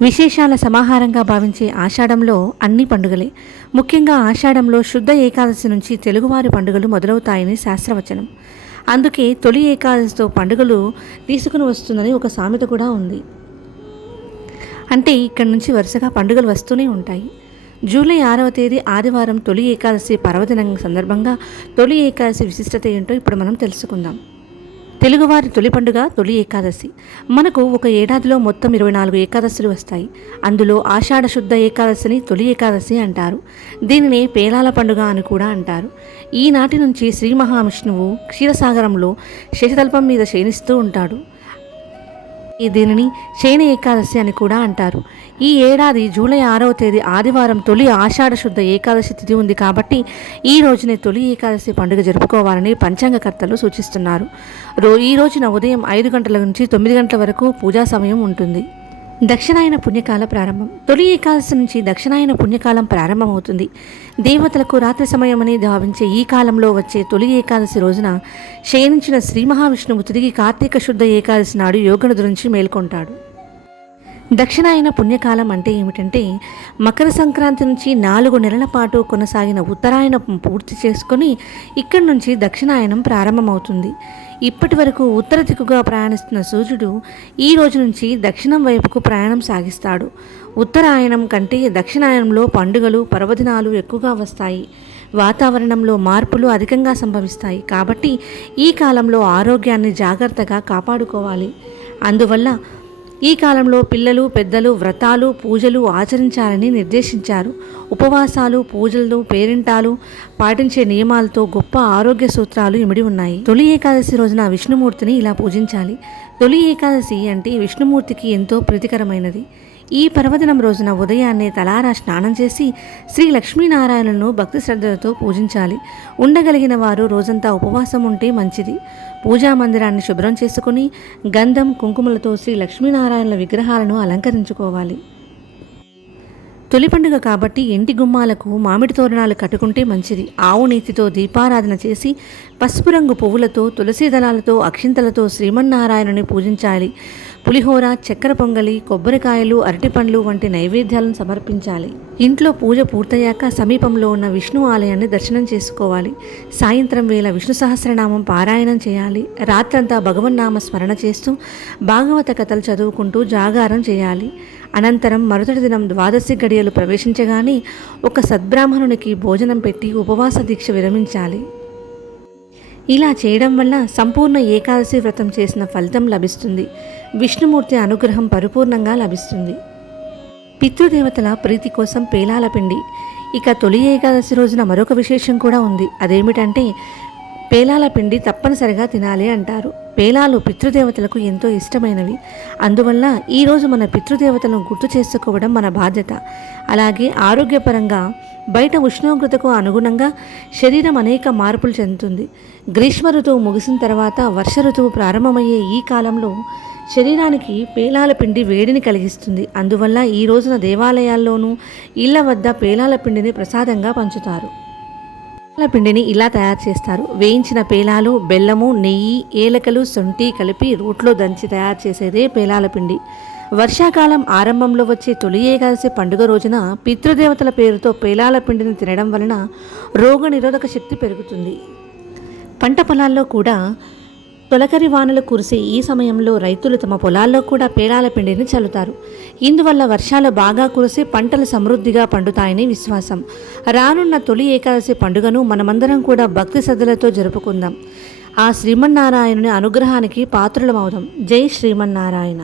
విశేషాల సమాహారంగా భావించే ఆషాఢంలో అన్ని పండుగలే. ముఖ్యంగా ఆషాఢంలో శుద్ధ ఏకాదశి నుంచి తెలుగువారి పండుగలు మొదలవుతాయని శాస్త్రవచనం. అందుకే తొలి ఏకాదశితో పండుగలు తీసుకుని వస్తుందని ఒక సామెత కూడా ఉంది. అంటే ఇక్కడి నుంచి వరుసగా పండుగలు వస్తూనే ఉంటాయి. జూలై 6వ తేదీ ఆదివారం తొలి ఏకాదశి పర్వదినం సందర్భంగా తొలి ఏకాదశి విశిష్టత ఏంటో ఇప్పుడు మనం తెలుసుకుందాం. తెలుగువారి తొలి పండుగ తొలి ఏకాదశి. మనకు ఒక ఏడాదిలో మొత్తం 24 ఏకాదశులు వస్తాయి. అందులో ఆషాఢ శుద్ధ ఏకాదశిని తొలి ఏకాదశి అంటారు. దీనిని పేలాల పండుగ అని కూడా అంటారు. ఈనాటి నుంచి శ్రీ మహావిష్ణువు క్షీరసాగరంలో శేషతల్పం మీద శయనిస్తూ ఉంటాడు. దీనిని శయన ఏకాదశి అని కూడా అంటారు. ఈ ఏడాది జూలై 6వ తేదీ ఆదివారం తొలి ఆషాఢ శుద్ధ ఏకాదశి తిథి ఉంది కాబట్టి ఈ రోజునే తొలి ఏకాదశి పండుగ జరుపుకోవాలని పంచాంగకర్తలు సూచిస్తున్నారు. ఈ రోజున ఉదయం 5 గంటల నుంచి 9 గంటల వరకు పూజా సమయం ఉంటుంది. దక్షిణాయన పుణ్యకాల ప్రారంభం. తొలి ఏకాదశి నుంచి దక్షిణాయన పుణ్యకాలం ప్రారంభమవుతుంది. దేవతలకు రాత్రి సమయమని భావించే ఈ కాలంలో వచ్చే తొలి ఏకాదశి రోజున శయనించిన శ్రీ మహావిష్ణువు తిరిగి కార్తీక శుద్ధ ఏకాదశి నాడు యోగనిద్ర నుంచి మేల్కొంటాడు. దక్షిణాయన పుణ్యకాలం అంటే ఏమిటంటే మకర సంక్రాంతి నుంచి 4 నెలల పాటు కొనసాగిన ఉత్తరాయణం పూర్తి చేసుకొని ఇక్కడి నుంచి దక్షిణాయనం ప్రారంభమవుతుంది. ఇప్పటి వరకు ఉత్తర దిక్కుగా ప్రయాణిస్తున్న సూర్యుడు ఈ రోజు నుంచి దక్షిణం వైపుకు ప్రయాణం సాగిస్తాడు. ఉత్తరాయణం కంటే దక్షిణాయనంలో పండుగలు పర్వదినాలు ఎక్కువగా వస్తాయి. వాతావరణంలో మార్పులు అధికంగా సంభవిస్తాయి. కాబట్టి ఈ కాలంలో ఆరోగ్యాన్ని జాగ్రత్తగా కాపాడుకోవాలి. అందువల్ల ఈ కాలంలో పిల్లలు పెద్దలు వ్రతాలు పూజలు ఆచరించాలని నిర్దేశించారు. ఉపవాసాలు పూజలు పేరింటాలు పాటించే నియమాలతో గొప్ప ఆరోగ్య సూత్రాలు ఇమిడి ఉన్నాయి. తొలి ఏకాదశి రోజున విష్ణుమూర్తిని ఇలా పూజించాలి. తొలి ఏకాదశి అంటే విష్ణుమూర్తికి ఎంతో ప్రీతికరమైనది. ఈ పర్వదినం రోజున ఉదయాన్నే తలారా స్నానం చేసి శ్రీ లక్ష్మీనారాయణను భక్తి శ్రద్ధలతో పూజించాలి. ఉండగలిగిన వారు రోజంతా ఉపవాసం ఉంటే మంచిది. పూజా మందిరాన్ని శుభ్రం చేసుకుని గంధం కుంకుమలతో శ్రీ లక్ష్మీనారాయణల విగ్రహాలను అలంకరించుకోవాలి. తొలి పండుగ కాబట్టి ఇంటి గుమ్మాలకు మామిడి తోరణాలు కట్టుకుంటే మంచిది. ఆవు నీతితో దీపారాధన చేసి పసుపు రంగు పువ్వులతో తులసి దళాలతో అక్షింతలతో శ్రీమన్నారాయణని పూజించాలి. పులిహోర చక్కెర పొంగలి కొబ్బరికాయలు అరటిపండ్లు వంటి నైవేద్యాలను సమర్పించాలి. ఇంట్లో పూజ పూర్తయ్యాక సమీపంలో ఉన్న విష్ణు ఆలయాన్ని దర్శనం చేసుకోవాలి. సాయంత్రం వేళ విష్ణు సహస్రనామం పారాయణం చేయాలి. రాత్రంతా భగవన్నామ స్మరణ చేస్తూ భాగవత కథలు చదువుకుంటూ జాగారం చేయాలి. అనంతరం మరుసటి దినం ద్వాదశి గడియలు ప్రవేశించగానే ఒక సద్బ్రాహ్మణునికి భోజనం పెట్టి ఉపవాస దీక్ష విరమించాలి. ఇలా చేయడం వల్ల సంపూర్ణ ఏకాదశి వ్రతం చేసిన ఫలితం లభిస్తుంది. విష్ణుమూర్తి అనుగ్రహం పరిపూర్ణంగా లభిస్తుంది. పితృదేవతల ప్రీతి కోసం పేలాల పిండి. ఇక తొలి ఏకాదశి రోజున మరొక విశేషం కూడా ఉంది. అదేమిటంటే పేలాల పిండి తప్పనిసరిగా తినాలి అంటారు. పేలాలు పితృదేవతలకు ఎంతో ఇష్టమైనవి. అందువల్ల ఈరోజు మన పితృదేవతలను గుర్తు చేసుకోవడం మన బాధ్యత. అలాగే ఆరోగ్యపరంగా బయట ఉష్ణోగ్రతకు అనుగుణంగా శరీరం అనేక మార్పులు చెందుతుంది. గ్రీష్మ ఋతువు ముగిసిన తర్వాత వర్ష ఋతువు ప్రారంభమయ్యే ఈ కాలంలో శరీరానికి పేలాల పిండి వేడిని కలిగిస్తుంది. అందువల్ల ఈ రోజున దేవాలయాల్లోనూ ఇళ్ల వద్ద పేలాల పిండిని ప్రసాదంగా పంచుతారు. పేలాల పిండిని ఇలా తయారు చేస్తారు. వేయించిన పేలాలు బెల్లము నెయ్యి ఏలకలు శొంఠి కలిపి రోట్లో దంచి తయారు చేసేదే పేలాల పిండి. వర్షాకాలం ఆరంభంలో వచ్చే తొలి ఏకాదశి పండుగ రోజున పితృదేవతల పేరుతో పేలాల పిండిని తినడం వలన రోగ నిరోధక శక్తి పెరుగుతుంది. పంట పొలాల్లో కూడా తొలకరి వానలు కురిసే ఈ సమయంలో రైతులు తమ పొలాల్లో కూడా పేలాల పిండిని చల్లుతారు. ఇందువల్ల వర్షాలు బాగా కురిసి పంటలు సమృద్ధిగా పండుతాయని విశ్వాసం. రానున్న తొలి ఏకాదశి పండుగను మనమందరం కూడా భక్తి శ్రద్ధలతో జరుపుకుందాం. ఆ శ్రీమన్నారాయణుని అనుగ్రహానికి పాత్రులమవుదాం. జై శ్రీమన్నారాయణ.